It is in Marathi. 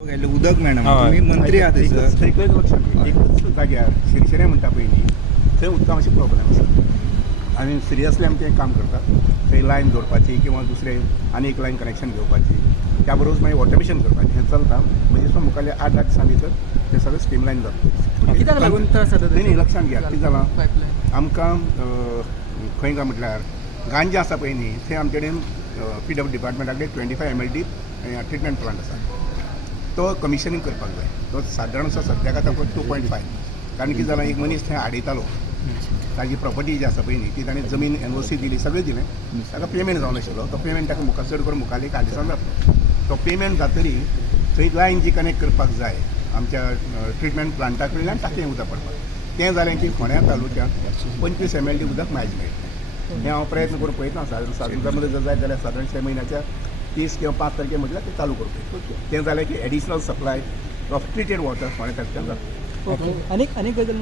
उदक मेळना तुम्ही मंत्री आहात सर. एकच लक्षात घे, एकच जाग्यार शिरशिरे म्हणटा पळय न्ही थंय उदका मातशे प्रॉब्लेम आसा आनी सिरियसली आमी तें काम करतात. थंय लायन जोडपाची किंवा दुसरें आनी एक लायन कनेक्शन घेवपाची त्या बरोबर मागीर ऑटोमेशन करपाचें हें चलता. म्हणजे दिसून मुखाल्ले 8-10 दिसां भितर तें सगळें स्ट्रीमलायन जाता. कित्याक लागून त्रास जाता न्ही लक्षांत घ्या कितें जालां पायपलायन आमकां खंय काय म्हटल्यार गांजा आसा पळय न्ही थंय आमचे कडेन PW डिपार्टमेंटाकडे 25 MLD ट्रिटमेंट प्लांट आसा. तो कमिशनिंग करपाक जाय. तो सादारण असो सद्याक आतां फक्त 2.5 कारण कितें जालां एक मनीस थंय आडयतालो ताजी प्रॉपर्टी जी आसा पळय न्ही ती ताणें जमीन NOC दिली सगळें दिलें ताका पेमेंट जावनाशिल्लो. तो पेमेंट ताका मुखार चड करून मुखाल्ली 8 दिसांनी जातलो. तो पेमेंट जातरी थंय लायन जी कनेक्ट करपाक जाय आमच्या ट्रिटमेंट प्लांटा कडल्यान टाकयें उदक पडपाक तें जालें की फोंड्या तालुक्यांत 25 MLD उदक मायज मेळटा. हें हांव प्रयत्न करून पळयता. सादारण मध्ये जर जाय जाल्यार सादारण 6 म्हयन्याच्या 30 किंवा 5 तारखे म्हटल्यार ते चालू करपाक तें जालें की additional supply of treated water फोंड्या तालुक्यांत जाता. ओके. आनीक गजाल